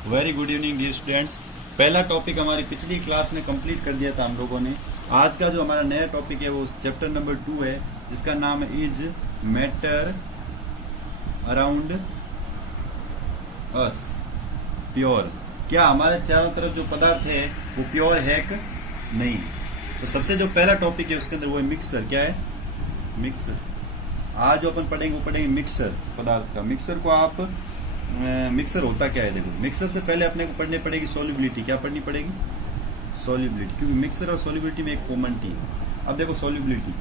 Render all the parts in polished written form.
Very good evening dear students. पहला topic हमारी पिछली क्लास में कंप्लीट कर दिया था हम लोगों ने। आज का जो हमारा नया टॉपिक है वो चैप्टर नंबर 2 है, जिसका नाम है is matter around us pure. क्या हमारे चारों तरफ जो पदार्थ है वो प्योर है कि नहीं। तो सबसे जो पहला टॉपिक है उसके अंदर वो है मिक्सर। क्या है? मिक्सर। आज जो अपन पढ़ेंगे वो पढ़ेंगे मिक्सर पदार्थ का। मिक्सर को आप मिक्सर होता क्या है देखो। मिक्सर से पहले अपने को पढ़नी पड़ेगी सॉल्युबिलिटी। क्या पढ़नी पड़ेगी? सॉल्युबिलिटी, क्योंकि मिक्सर और सॉल्युबिलिटी में एक कॉमनिटी है। अब देखो सॉल्युबिलिटी,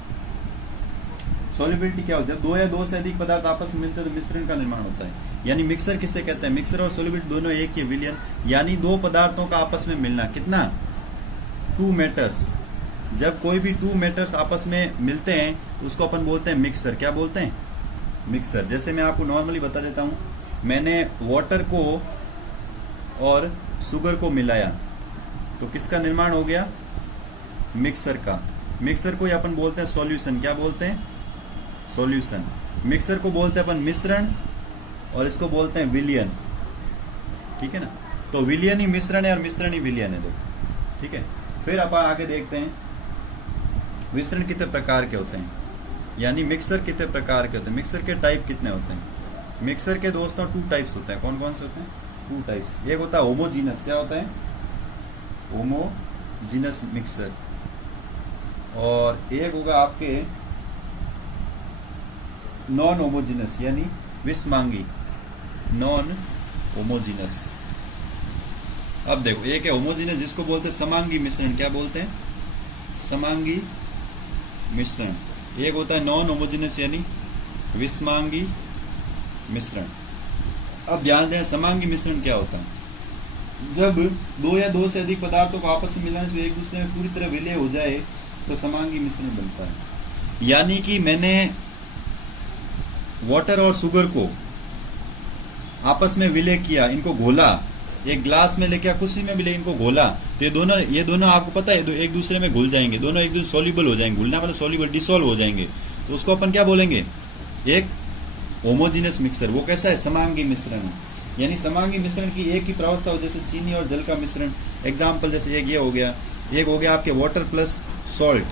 सॉल्युबिलिटी क्या होता है? जब दो या दो से अधिक पदार्थ आपस में मिलते हैं तो मिश्रण का निर्माण होता है। यानी मिक्सर किसे कहते हैं? मिक्सर और सॉल्युबिलिटी दोनों एक ही विलयन, यानी दो पदार्थों का आपस में मिलना। कितना? 2 मैटर्स। जब कोई भी 2 मैटर्स आपस में मिलते हैं तो उसको अपन बोलते हैं मिक्सर। क्या बोलते हैं? मिक्सर। जैसे मैं आपको नॉर्मली बता देता हूं, मैंने वाटर को और शुगर को मिलाया तो किसका निर्माण हो गया? मिक्सर का। मिक्सर को अपन बोलते हैं सॉल्यूशन। क्या बोलते हैं? सॉल्यूशन। मिक्सर को बोलते हैं अपन मिश्रण और इसको बोलते हैं विलयन। ठीक है ना? तो विलयन ही मिश्रण है और मिश्रण ही विलयन है। देखो, ठीक है। फिर अपन आगे देखते हैं मिश्रण कितने प्रकार के होते हैं, यानी मिक्सर कितने प्रकार के होते हैं, मिक्सर के टाइप कितने होते हैं। मिक्सर के दोस्तों 2 टाइप्स होते हैं। कौन कौन से होते हैं? 2 टाइप्स। एक होता है होमोजीनस। क्या होता है? Homogeneous mixer. और एक होगा आपके नॉन होमोजीनस, यानी विषमांगी। Non homogeneous. अब देखो, एक है होमोजीनस जिसको बोलते हैं समांगी मिश्रण। क्या बोलते हैं? समांगी मिश्रण। एक होता है नॉन होमोजीनस यानी विषमांगी मिश्रण। अब ध्यान दें, समांगी मिश्रण क्या होता है? जब 2 या 2 से अधिक पदार्थों को आपस में मिलाने से एक दूसरे में पूरी तरह विलय हो जाए तो समांगी मिश्रण बनता है। यानी कि मैंने वाटर और शुगर को आपस में विलय किया, इनको घोला, एक ग्लास में लेके कुछ में भी ले इनको घोला तो ये दोनों आपको पता है एक दूसरे में घुल जाएंगे, दोनों एक दूसरे सॉल्युबल हो जाएंगे। घुलना मतलब सॉल्युबल, डिसॉल्व हो जाएंगे। तो उसको अपन क्या बोलेंगे? एक होमोजीनस मिक्सर। वो कैसा है? समांगी मिश्रण है। यानी समांगी मिश्रण की एक ही प्रावस्था हो, जैसे चीनी और जल का मिश्रण। एग्जाम्पल जैसे एक ये हो गया, एक हो गया आपके water plus salt.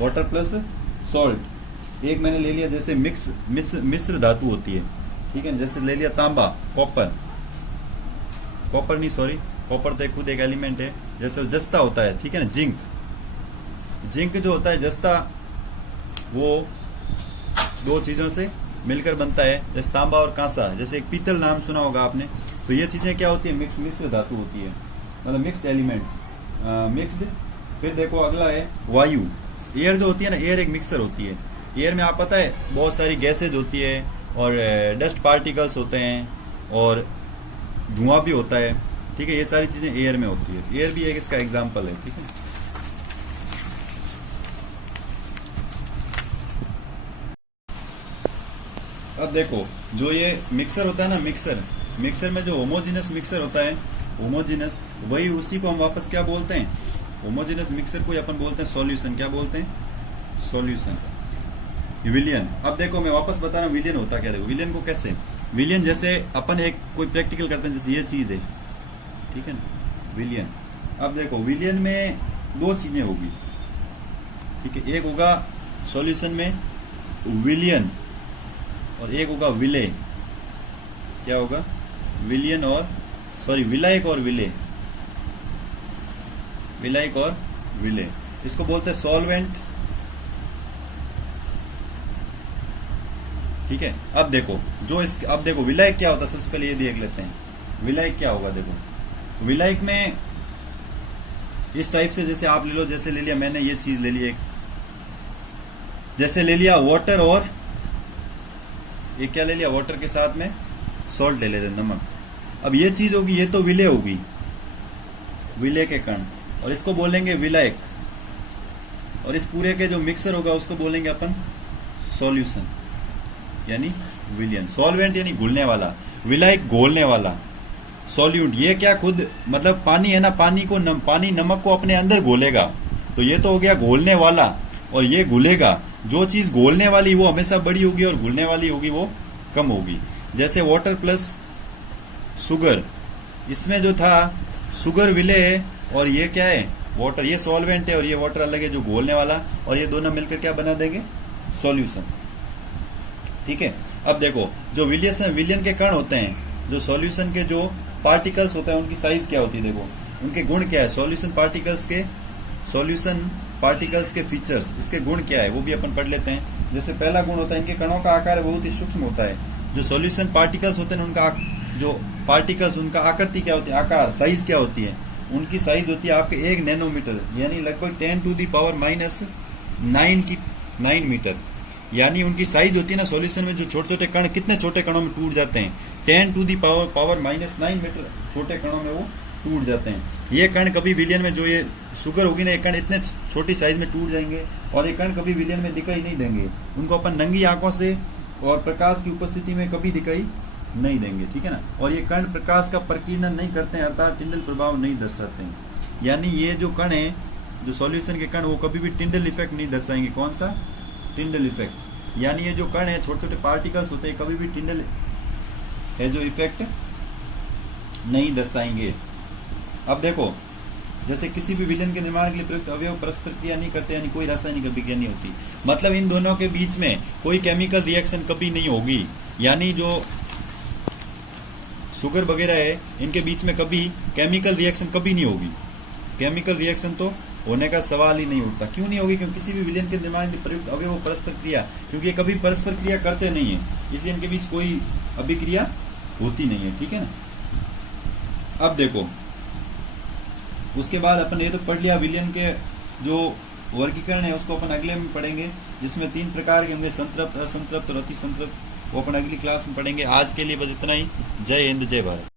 Water plus salt. एक मैंने ले लिया जैसे मिश्र धातु होती है, ठीक है, जैसे ले लिया तांबा, कॉपर नहीं, सॉरी, कॉपर तो खुद एक एलिमेंट है। जैसे जस्ता होता है, ठीक है ना, जिंक जो होता है जस्ता, वो 2 चीजों से मिलकर बनता है, जैसे तांबा और कांसा। जैसे एक पीतल नाम सुना होगा आपने। तो ये चीजें क्या होती है? मिश्र धातु होती है, मतलब मिक्स्ड एलिमेंट्स, मिक्स्ड। फिर देखो अगला है वायु। एयर जो होती है ना, एयर एक मिक्सर होती है। एयर में आप पता है बहुत सारी गैसेज होती है और डस्ट पार्टिकल्स होते हैं और धुआं भी होता है, ठीक है। ये सारी चीजें एयर में होती है। एयर भी एक इसका एग्जाम्पल है, ठीक है। अब देखो, जो ये मिक्सर होता है ना, मिक्सर में जो होमोजीनस मिक्सर होता है, होमोजीनस, वही उसी को हम वापस क्या बोलते हैं? होमोजीनस मिक्सर को अपन बोलते हैं सॉल्यूशन। क्या बोलते हैं? सॉल्यूशन। विलियन। अब देखो मैं वापस बता रहा हूँ विलियन होता क्या। देखो विलियन को कैसे, विलियन जैसे अपन एक कोई प्रैक्टिकल करते हैं, जैसे ये चीज है, ठीक है ना, विलियन। अब देखो विलियन में 2 चीजें होगी, ठीक है। एक होगा सॉल्यूशन में विलियन और एक होगा विलय। क्या होगा? विलयन और विलायक और विलय। विलायक और विलय, इसको बोलते हैं सॉल्वेंट, ठीक है। अब देखो अब देखो विलायक क्या होता है, सबसे पहले ये देख लेते हैं विलायक क्या होगा। देखो विलायक में इस टाइप से, जैसे आप ले लो, जैसे ले लिया मैंने ये चीज ले ली एक, जैसे ले लिया वाटर और ये क्या ले लिया, वाटर के साथ में सॉल्ट ले लेते, नमक। अब ये चीज होगी, ये तो विलय होगी, विलय के कण, और इसको बोलेंगे विलायक। और इस पूरे के जो मिक्सर होगा उसको बोलेंगे अपन सॉल्यूशन, यानी विलयन। सॉल्वेंट यानी घुलने वाला, विलायक घोलने वाला, सॉल्यूट ये क्या खुद मतलब पानी है ना, पानी नमक को अपने अंदर घोलेगा। तो ये तो हो गया घोलने वाला, और ये घुलेगा। जो चीज घोलने वाली वो हमेशा बड़ी होगी और घुलने वाली होगी वो कम होगी। जैसे वाटर प्लस सुगर, इसमें जो था सुगर विलेय और ये क्या है वाटर, ये सॉल्वेंट है और ये वाटर अलग है जो घोलने वाला, और ये दोनों मिलकर क्या बना देंगे सॉल्यूशन। ठीक है, अब देखो जो विलियन के कण होते हैं, जो सॉल्यूशन के जो पार्टिकल्स होते हैं उनकी साइज क्या होती है, देखो उनके गुण क्या है, सॉल्यूशन पार्टिकल्स के फीचर्स, इसके गुण क्या है वो भी अपन पढ़ लेते हैं। जैसे पहला गुण होता है इनके कणों का आकार बहुत ही सूक्ष्म होता है। जो सॉल्यूशन पार्टिकल्स होते हैं उनका जो पार्टिकल्स उनका आकृति क्या होती है, आकार साइज क्या होती है, उनकी साइज होती है आपके 1 नैनोमीटर यानी लगभग 10⁻⁹ मीटर, यानी उनकी साइज होती है ना सॉल्यूशन में। जो छोटे छोटे कण कितने छोटे कणों में टूट जाते हैं, 10⁻⁹ मीटर छोटे कणों में वो टूट जाते हैं। ये कण कभी विलियन में जो ये शुगर होगी ना, ये कण इतने छोटी साइज में टूट जाएंगे और ये कण कभी विलियन में दिखाई नहीं देंगे। उनको अपन नंगी आंखों से और प्रकाश की उपस्थिति में कभी दिखाई नहीं देंगे, ठीक है ना। और ये कण प्रकाश का प्रकीर्णन नहीं करते हैं, अर्थात टिंडल प्रभाव नहीं दर्शाते हैं। यानी ये जो कण है, जो सॉल्यूशन के कण, वो कभी भी टिंडल इफेक्ट नहीं दर्शाएंगे। कौन सा टिंडल इफेक्ट, यानी ये जो कण है छोटे छोटे पार्टिकल्स होते हैं, कभी भी टिंडल है जो इफेक्ट नहीं दर्शाएंगे। अब देखो जैसे किसी भी विलयन के निर्माण के लिए प्रयुक्त अवयव परस्पर क्रिया नहीं करते, यानी कोई रासायनिक अभिक्रिया नहीं होती, मतलब इन दोनों के बीच में कोई केमिकल रिएक्शन कभी नहीं होगी। यानी जो शुगर वगैरह है इनके बीच में कभी केमिकल रिएक्शन कभी नहीं होगी। केमिकल रिएक्शन तो होने का सवाल ही नहीं उठता। क्यों नहीं होगी, क्योंकि किसी भी विलयन के निर्माण के लिए प्रयुक्त अवयव परस्पर क्रिया, क्योंकि ये कभी परस्पर क्रिया करते नहीं है, इसलिए इनके बीच कोई अभिक्रिया होती नहीं है, ठीक है ना। अब देखो उसके बाद अपन ये तो पढ़ लिया विलयन के जो वर्गीकरण है, उसको अपन अगले में पढ़ेंगे, जिसमें 3 प्रकार के होंगे, संतृप्त, असंतृप्त और अति संतृप्त। वो अपन अगली क्लास में पढ़ेंगे। आज के लिए बस इतना ही। जय हिंद, जय भारत।